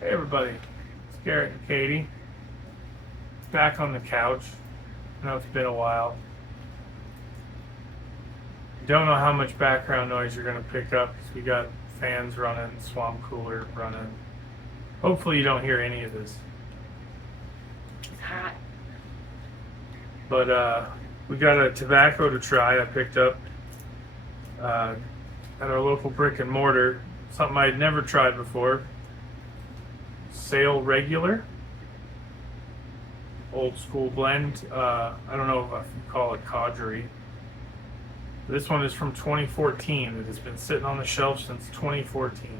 Hey everybody, it's Garrett and Katie. Back on the couch. I know it's been a while. Don't know how much background noise you're going to pick up because we got fans running, swamp cooler running. Hopefully you don't hear any of this. It's hot. But we got a tobacco to try I picked up at our local brick and mortar. Something I'd never tried before. Sale Regular. Old school blend. I don't know if you call it Codgery. This one is from 2014. It has been sitting on the shelf since 2014.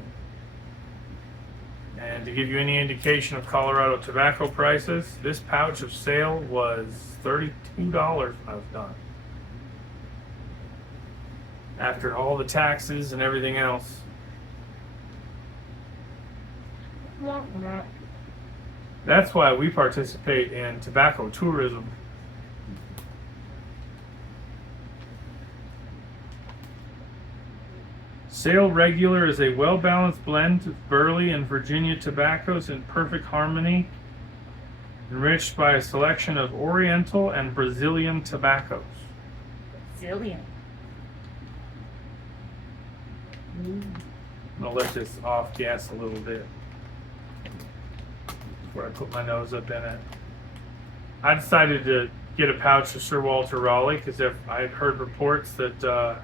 And to give you any indication of Colorado tobacco prices, this pouch of Sale was $32 when I was done. After all the taxes and everything else. That's why we participate in tobacco tourism. Sale Regular is a well-balanced blend of Burley and Virginia tobaccos in perfect harmony, enriched by a selection of Oriental and Brazilian tobaccos. Zillion. I'm going to let this off gas a little bit before I put my nose up in it. I decided to get a pouch of Sir Walter Raleigh because I had heard reports that the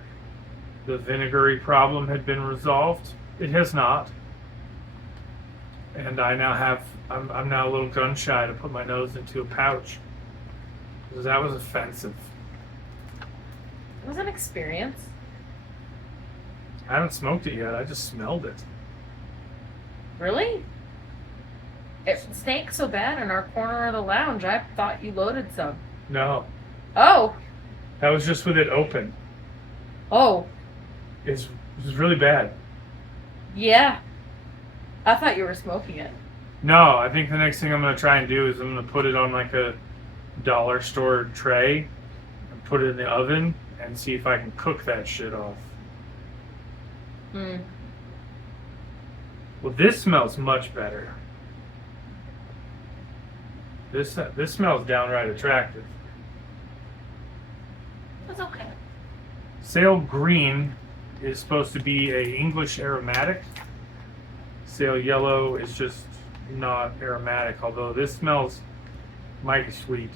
vinegary problem had been resolved. It has not. And I now I'm now a little gun shy to put my nose into a pouch because that was offensive. It was an experience. I haven't smoked it yet. I just smelled it. Really? It stank so bad in our corner of the lounge. I thought you loaded some. No, Oh. that was just with it open. Oh. It was really bad. Yeah. I thought you were smoking it. No, I think the next thing I'm going to try and do is I'm going to put it on like a dollar store tray and put it in the oven and see if I can cook that shit off. Hmm. Well, this smells much better. This smells downright attractive. It's okay. Sale Green is supposed to be a English aromatic. Sale Yellow is just not aromatic, although this smells mighty sweet.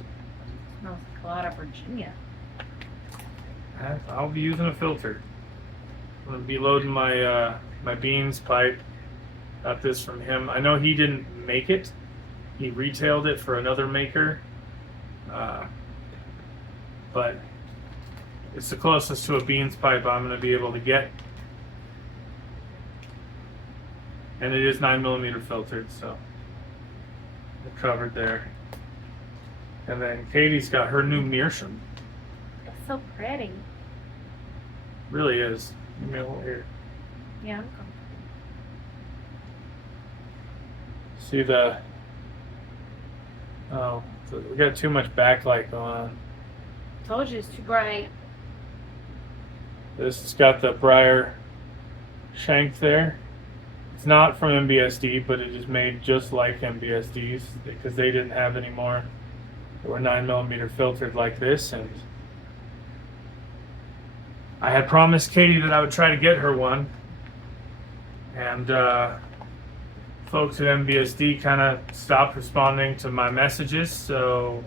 Smells like a lot of Virginia. I'll be using a filter. I'm gonna be loading my my beans pipe. Got this from him. I know he didn't make it. He retailed it for another maker, but it's the closest to a beans pipe I'm going to be able to get. And it is 9mm filtered, so we're covered there. And then Katie's got her new meerschaum. It's so pretty. Really is. Give me a little here. Yeah, I'm comfortable. See the... Oh, we got too much backlight going on. Told you it's too bright. This has got the briar shank there. It's not from MBSD, but it is made just like MBSDs because they didn't have any more that were 9mm filtered like this. And I had promised Katie that I would try to get her one. And folks at MBSD kind of stopped responding to my messages, so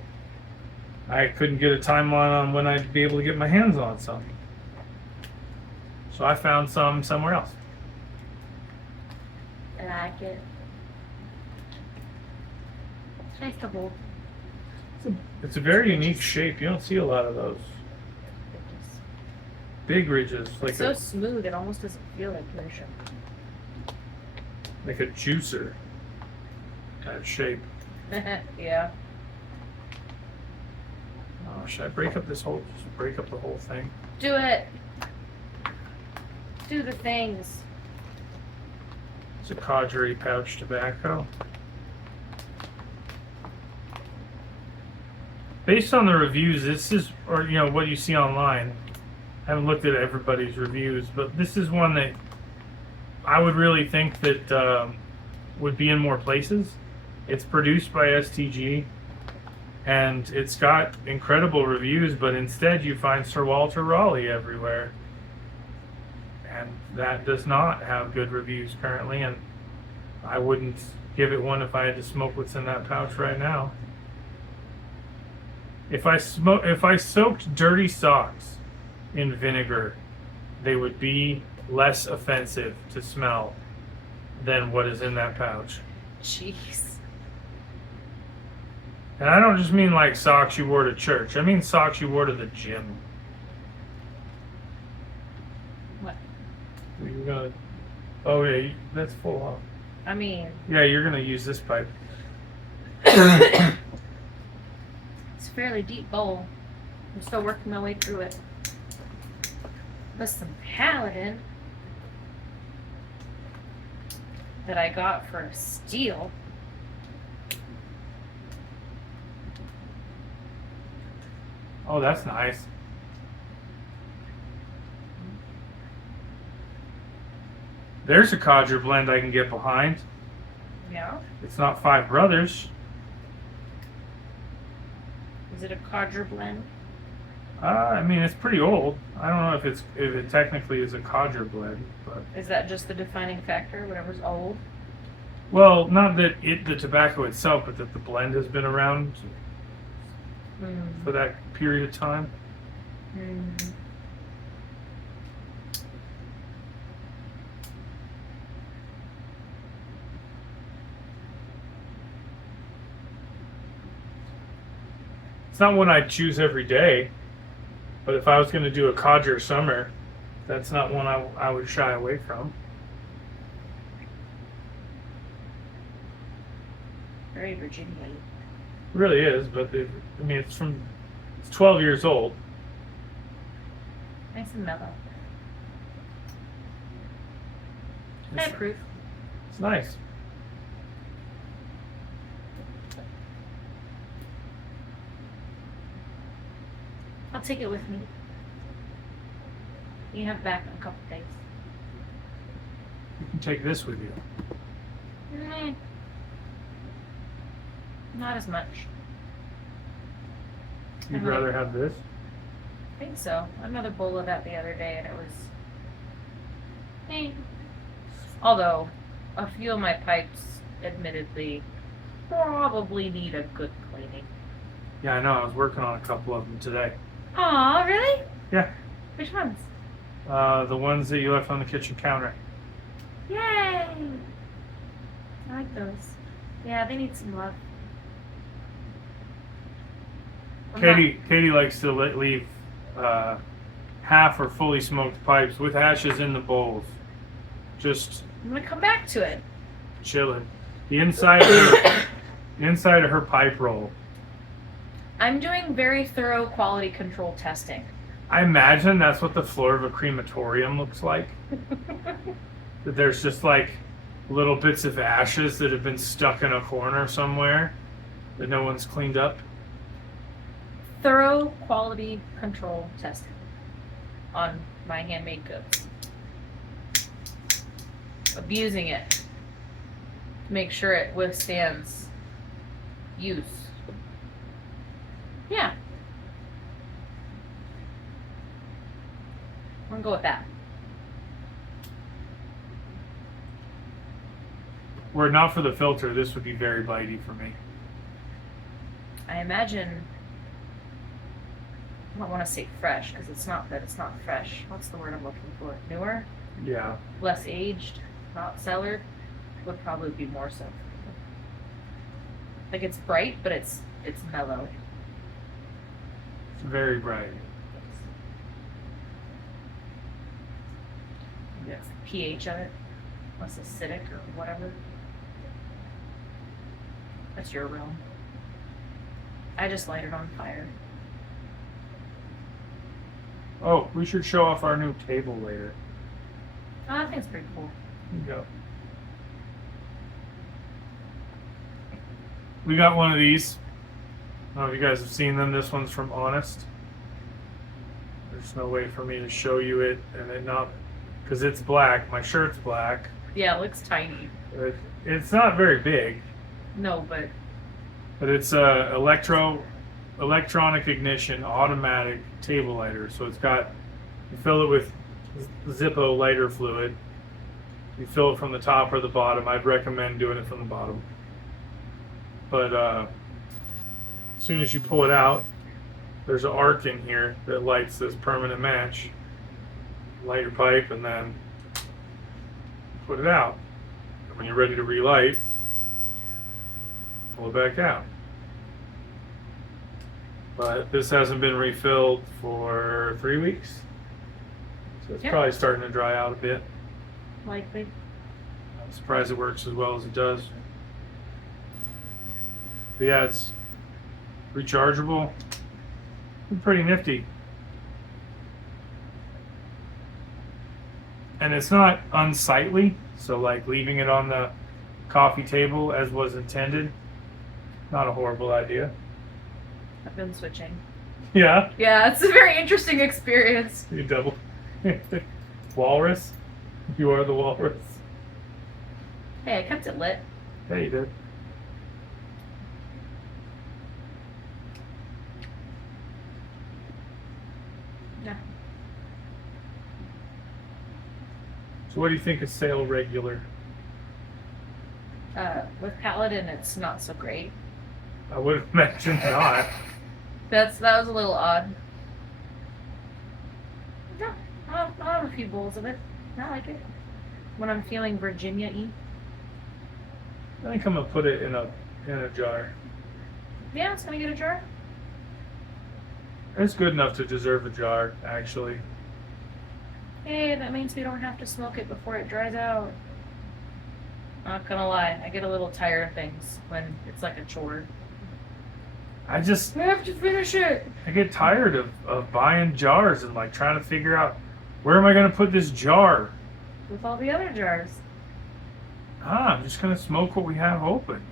I couldn't get a timeline on when I'd be able to get my hands on some. So I found some somewhere else. I like it. It's nice to hold. It's a very unique shape. You don't see a lot of those. Big ridges, like It's so smooth, it almost doesn't feel like meerschaum. like a juicer type shape. Yeah. Oh, should I break up this whole? Just break up the whole thing. Do it. Do the things. It's a Codgery pouch tobacco. Based on the reviews, this is, or what you see online. I haven't looked at everybody's reviews, but this is one that I would really think that would be in more places. It's produced by STG, and it's got incredible reviews, but instead you find Sir Walter Raleigh everywhere. And that does not have good reviews currently, and I wouldn't give it one if I had to smoke what's in that pouch right now. If I soaked dirty socks in vinegar, they would be less offensive to smell than what is in that pouch. Jeez. And I don't just mean like socks you wore to church. I mean socks you wore to the gym. What? You're gonna. Oh yeah, that's full, huh? I mean, Yeah, you're gonna use this pipe. it's a fairly deep bowl. I'm still working my way through it. With some Paladin that I got for a steal. Oh, that's nice. There's a codger blend I can get behind. Yeah. It's not Five Brothers. Is it a codger blend? I mean, it's pretty old. I don't know if it technically is a codger blend, but Is that just the defining factor? Whatever's old? well, not that the tobacco itself, but that the blend has been around for that period of time. Mm. It's not one I'd choose every day, but if I was going to do a codger summer, that's not one I would shy away from. Very Virginia. It really is, but it's 12 years old. Nice and mellow. I It's, approve. it's nice. I'll take it with me. You can have it back in a couple days. You can take this with you. Mm, not as much. You'd Mhm. rather have this? I think so. I had another bowl of that the other day, and it was. Although, a few of my pipes, admittedly, probably need a good cleaning. Yeah, I know. I was working on a couple of them today. Aw, really? Yeah. Which ones? The ones that you left on the kitchen counter. Yay! I like those. Yeah, they need some love. I'm Katie likes to leave half or fully smoked pipes with ashes in the bowls, just I'm gonna come back to it. chilling. The inside of her pipe roll. I'm doing very thorough quality control testing. I imagine that's what the floor of a crematorium looks like. That there's just like little bits of ashes that have been stuck in a corner somewhere that no one's cleaned up. Thorough quality control testing on my handmade goods. Abusing it to make sure it withstands use. Yeah. I'm gonna go with that. Were it not for the filter, this would be very bitey for me. I imagine. I don't want to say fresh because it's not that it's not fresh. What's the word I'm looking for? Newer, Yeah. less aged, not cellared would probably be more so. Like it's bright, but it's mellow. It's very bright. Yes. pH of it, less acidic or whatever. That's your realm. I just light it on fire. Oh, we should show off our new table later. Oh, I think it's pretty cool. Here you go. We got one of these. I don't know if you guys have seen them. This one's from Honest. There's no way for me to show you it and it not, because it's black. My shirt's black. Yeah, it looks tiny. It's not very big, No, but but it's a electronic ignition automatic table lighter. So it's got, you fill it with Zippo lighter fluid. You fill it from the top or the bottom. I'd recommend doing it from the bottom. But as soon as you pull it out, there's an arc in here that lights this permanent match. Light your pipe and then put it out. And when you're ready to relight, pull it back out. But this hasn't been refilled for 3 weeks. So it's probably starting to dry out a bit. likely. I'm surprised it works as well as it does. But yeah, it's rechargeable. Pretty nifty. And it's not unsightly, so like leaving it on the coffee table as was intended, not a horrible idea. I've been switching. Yeah? Yeah, it's a very interesting experience. You double. Walrus? You are the walrus. Hey, I kept it lit. Yeah, you did. Yeah. So what do you think of Sale Regular? With Paladin, it's not so great. I would have mentioned not. That was a little odd. No, I'll have a few bowls of it. I like it. When I'm feeling Virginia-y. I think I'm gonna put it in a jar. Yeah, it's gonna get a jar. It's good enough to deserve a jar, actually. Hey, that means we don't have to smoke it before it dries out. Not gonna lie, I get a little tired of things when it's like a chore. I just We have to finish it. I get tired of buying jars and like trying to figure out where am I gonna put this jar? With all the other jars. I'm just gonna smoke what we have open.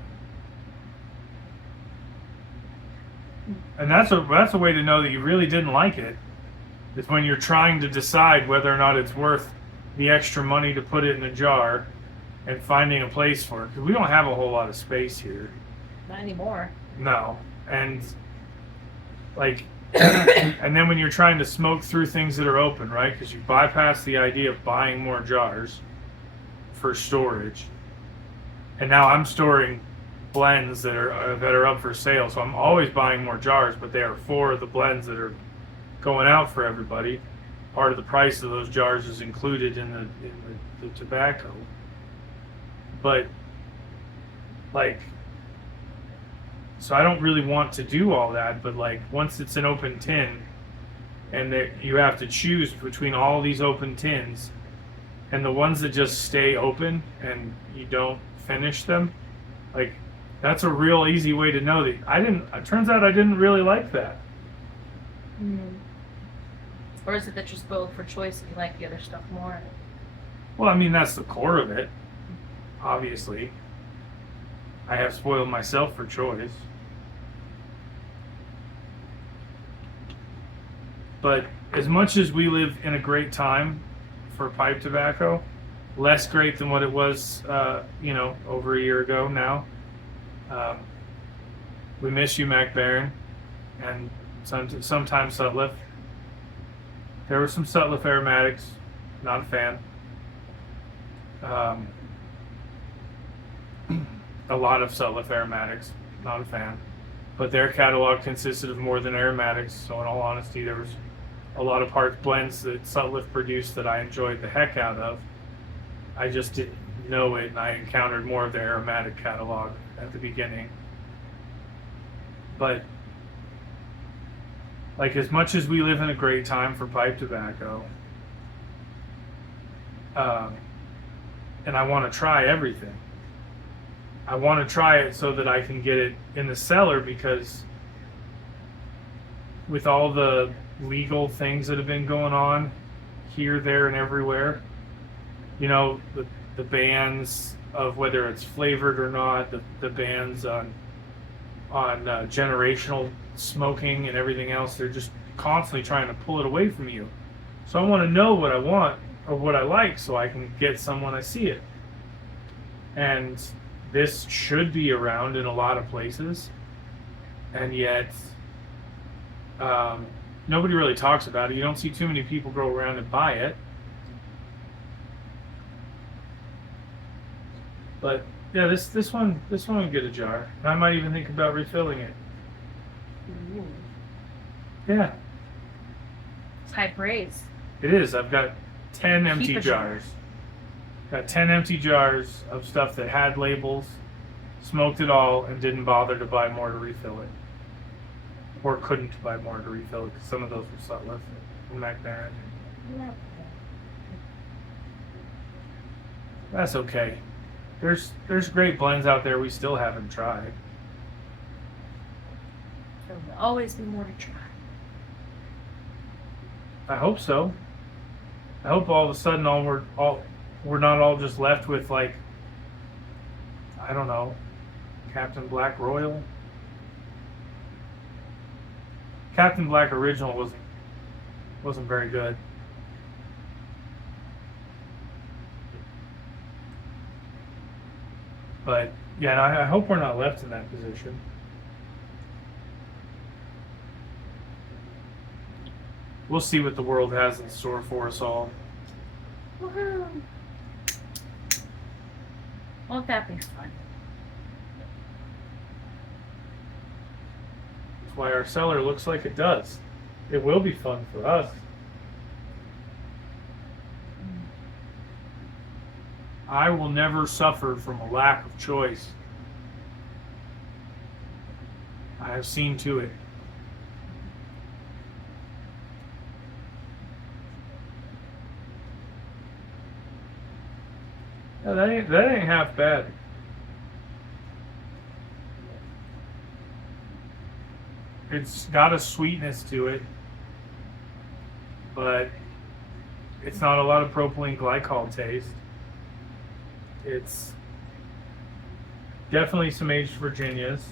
And that's a way to know that you really didn't like it, is when you're trying to decide whether or not it's worth the extra money to put it in a jar and finding a place for it. Because we don't have a whole lot of space here. Not anymore. No. And like and then when you're trying to smoke through things that are open, right? Because you bypass the idea of buying more jars for storage. And now I'm storing blends that are up for sale, so I'm always buying more jars, but they are for the blends that are going out for everybody. Part of the price of those jars is included in the tobacco. But like, so I don't really want to do all that, but like once it's an open tin and that you have to choose between all these open tins and the ones that just stay open and you don't finish them, like that's a real easy way to know that it turns out I didn't really like that. Or is it that you're spoiled for choice and you like the other stuff more? Well, I mean, that's the core of it. Obviously, I have spoiled myself for choice. But as much as we live in a great time for pipe tobacco, less great than what it was, over a year ago now. We miss you, Mac Barron, and sometimes Sutliff. There were some Sutliff aromatics, not a fan. A lot of Sutliff aromatics, not a fan. But their catalog consisted of more than aromatics, so in all honesty, there was a lot of parts blends that Sutliff produced that I enjoyed the heck out of. I just didn't know it, and I encountered more of their aromatic catalog at the beginning. But like, as much as we live in a great time for pipe tobacco, and I want to try everything, I want to try it so that I can get it in the cellar, because with all the legal things that have been going on here, there, and everywhere, the bans of whether it's flavored or not, the bans on generational smoking and everything else, they're just constantly trying to pull it away from you. So I want to know what I want or what I like so I can get some when I see it. And this should be around in a lot of places, and yet nobody really talks about it. You don't see too many people go around and buy it. But yeah, this one would get a jar. And I might even think about refilling it. Ooh. Yeah, It's high praise. it is. I've got 10 empty Keep a jar. jars. Got 10 empty jars of stuff that had labels, smoked it all, and didn't bother to buy more to refill it. Or couldn't buy more to refill it because some of those were still left in McNair. That's okay. There's great blends out there we still haven't tried. There will always be more to try. I hope so. I hope all of a sudden we're not all just left with like, I don't know, Captain Black Royal. Captain Black Original wasn't very good. But yeah, I hope we're not left in that position. We'll see what the world has in store for us all. Woohoo! Won't that be fun? That's why our cellar looks like it does. It will be fun for us. I will never suffer from a lack of choice. I have seen to it. Yeah, that ain't half bad. It's got a sweetness to it, but it's not a lot of propylene glycol taste. It's definitely some aged Virginias.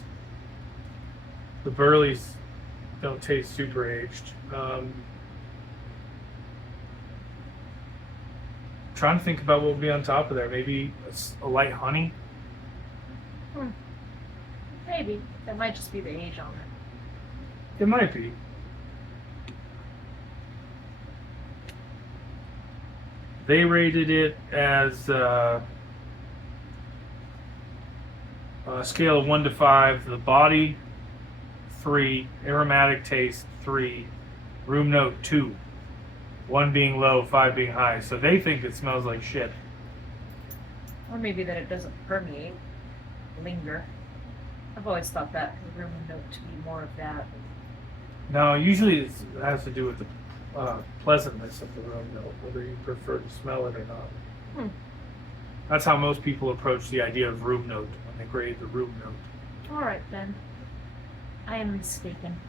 The Burleys don't taste super aged. Trying to think about what would be on top of there. Maybe a light honey. Maybe. That might just be the age on it. It might be. They rated it as a scale of 1 to 5. The body 3, aromatic taste 3, room note 2. 1 being low, 5 being high. So they think it smells like shit. Or maybe that it doesn't permeate, linger. I've always thought that the room note to be more of that. No, usually it has to do with the pleasantness of the room note, whether you prefer to smell it or not. That's how most people approach the idea of room note when they grade the room note. Alright then. I am mistaken.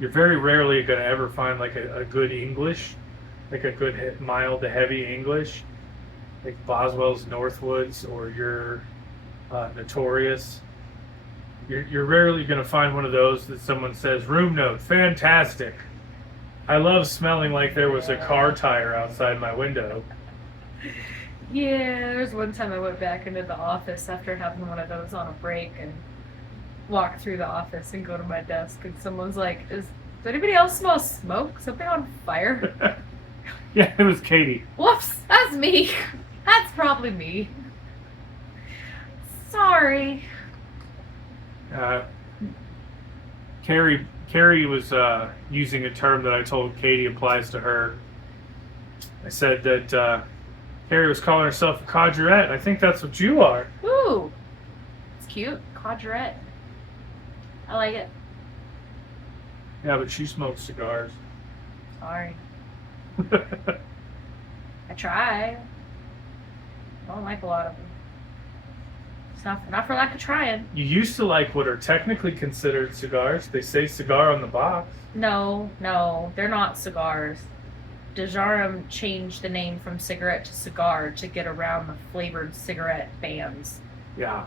You're very rarely going to ever find like a good English, like a good mild to heavy English, like Boswell's Northwoods or your Notorious. You're rarely going to find one of those that someone says, room note, fantastic. I love smelling like there was a car tire outside my window. Yeah, there's one time I went back into the office after having one of those on a break and walk through the office and go to my desk and someone's like, does anybody else smell smoke? Something on fire? Yeah, it was Katie. Whoops, that's me. That's probably me. Sorry. Carrie was using a term that I told Katie applies to her. I said that Carrie was calling herself a codurette. I think that's what you are. Ooh, it's cute. Codurette. I like it. Yeah, but she smokes cigars. Sorry. I try. I don't like a lot of them. It's not for lack of trying. You used to like what are technically considered cigars. They say cigar on the box. No, they're not cigars. DeJarm changed the name from cigarette to cigar to get around the flavored cigarette bans. Yeah.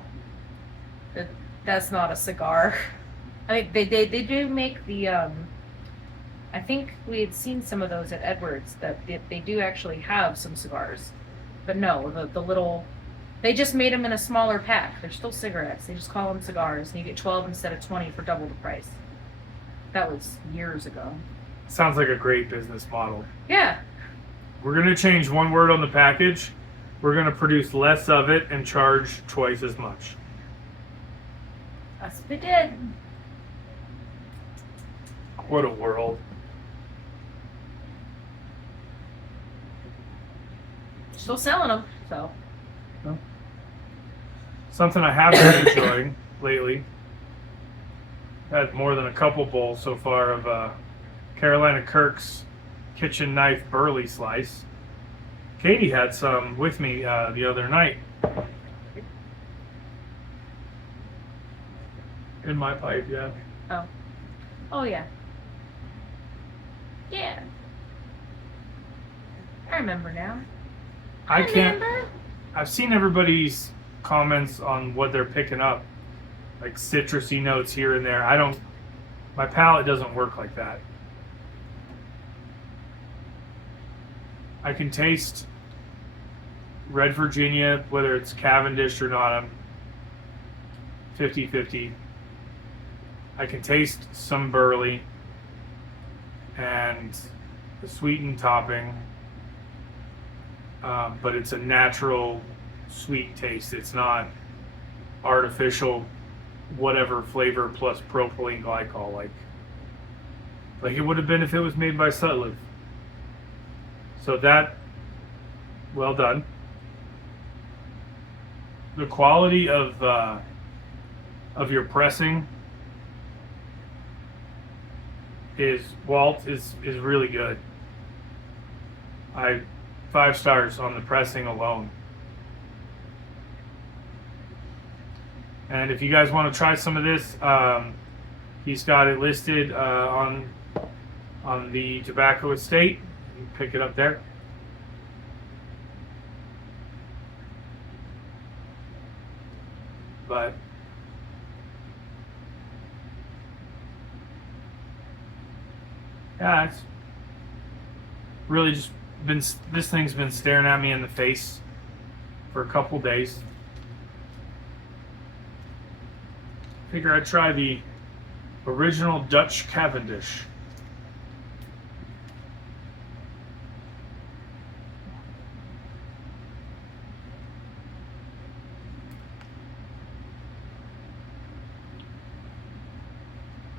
That's not a cigar. I mean, they do make the I think we had seen some of those at Edwards that they do actually have some cigars, but no, the little They just made them in a smaller pack. They're still cigarettes. They just call them cigars, and you get 12 instead of 20 for double the price. That was years ago. Sounds like a great business model. Yeah. We're going to change one word on the package. We're going to produce less of it and charge twice as much. That's what they did. What a world. Still selling them, so. Something I have been enjoying lately. Had more than a couple bowls so far of Carolina Kirk's kitchen knife Burley slice. Katie had some with me the other night. In my pipe, yeah. Oh. Oh, yeah. Yeah. I remember now. I can't. Remember? I've seen everybody's comments on what they're picking up, like citrusy notes here and there. I don't. My palate doesn't work like that. I can taste Red Virginia, whether it's Cavendish or not. I'm 50-50. I can taste some Burley and the sweetened topping, but it's a natural sweet taste. It's not artificial whatever flavor plus propylene glycol like it would have been if it was made by Sutliff. So that, well done. The quality of your pressing is really good. 5 stars on the pressing alone. And if you guys want to try some of this, he's got it listed on the Tobacco Estate. You can pick it up there. But yeah, it's really just been, this thing's been staring at me in the face for a couple days. Figure I'd try the original Dutch Cavendish.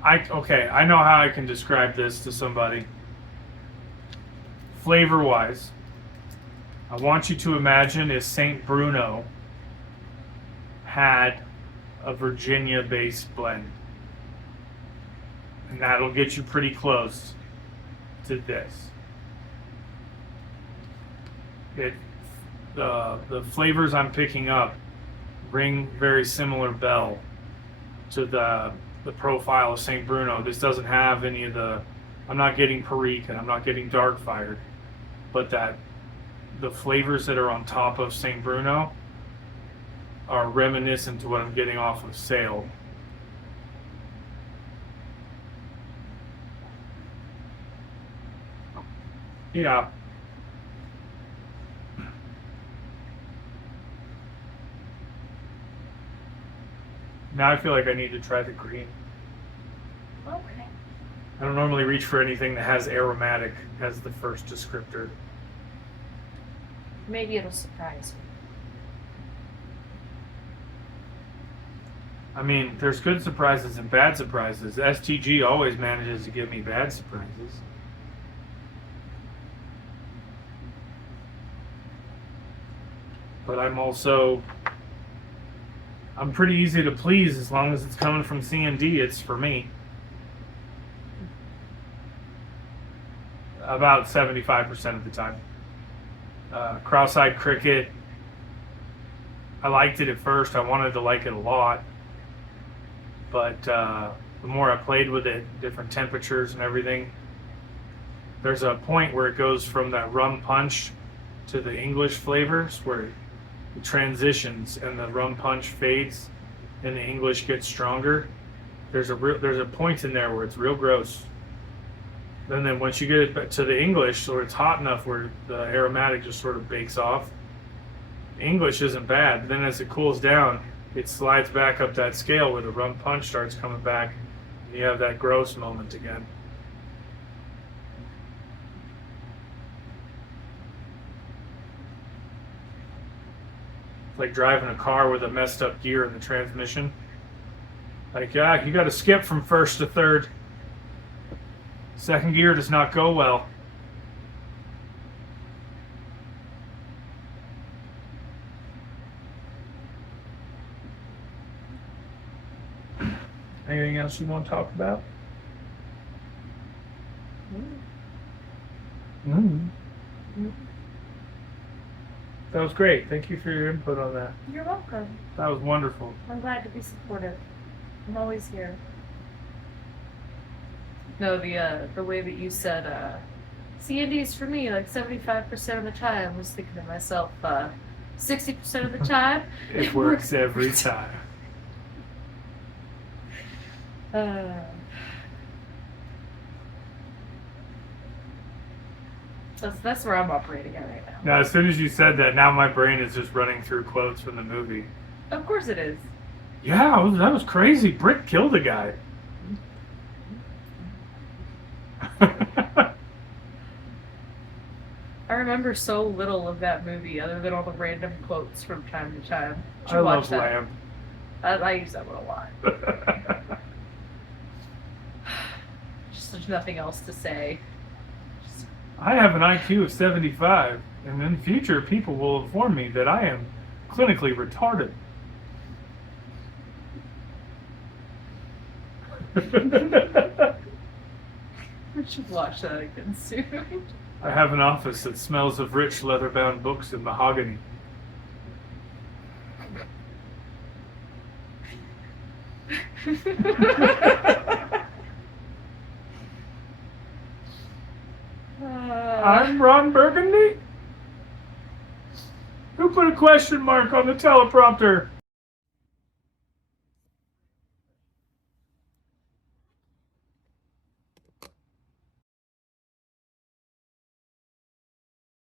I know how I can describe this to somebody. Flavor-wise, I want you to imagine if St. Bruno had a Virginia-based blend. And that'll get you pretty close to this. The flavors I'm picking up ring very similar bell to the profile of St. Bruno. This doesn't have any of the, I'm not getting Perique and I'm not getting Dark Fired, but the flavors that are on top of St. Bruno are reminiscent to what I'm getting off of Sale. Yeah. Now I feel like I need to try the green. Okay. I don't normally reach for anything that has aromatic as the first descriptor. Maybe it'll surprise you. I mean, there's good surprises and bad surprises. STG always manages to give me bad surprises. But I'm pretty easy to please as long as it's coming from C&D, it's for me. About 75% of the time. Cross-eyed cricket, I liked it at first. I wanted to like it a lot. But the more I played with it, different temperatures and everything, there's a point where it goes from that rum punch to the English flavors where it transitions and the rum punch fades and the English gets stronger. There's a point in there where it's real gross. And then once you get it to the English, so it's hot enough where the aromatic just sort of bakes off, English isn't bad. Then as it cools down, it slides back up that scale where the rum punch starts coming back. And you have that gross moment again. It's like driving a car with a messed up gear in the transmission. Like, yeah, you got to skip from first to third. Second gear does not go well. Anything else you want to talk about? That was great. Thank you for your input on that. You're welcome. That was wonderful. I'm glad to be supportive. I'm always here. No, the way that you said, C&D's for me, like 75% of the time, I was thinking to myself, 60% of the time, It works every time. That's where I'm operating at right now. Now, as soon as you said that, now my brain is just running through quotes from the movie. Of course it is. Yeah, that was crazy. Brick killed a guy. I remember so little of that movie other than all the random quotes from time to time. Did you I watch love that? Lamb. I use that one a lot. Just there's nothing else to say. I have an IQ of 75, and in the future, people will inform me that I am clinically retarded. We should watch that again soon. I have an office that smells of rich leather-bound books and mahogany. I'm Ron Burgundy? Who put a question mark on the teleprompter?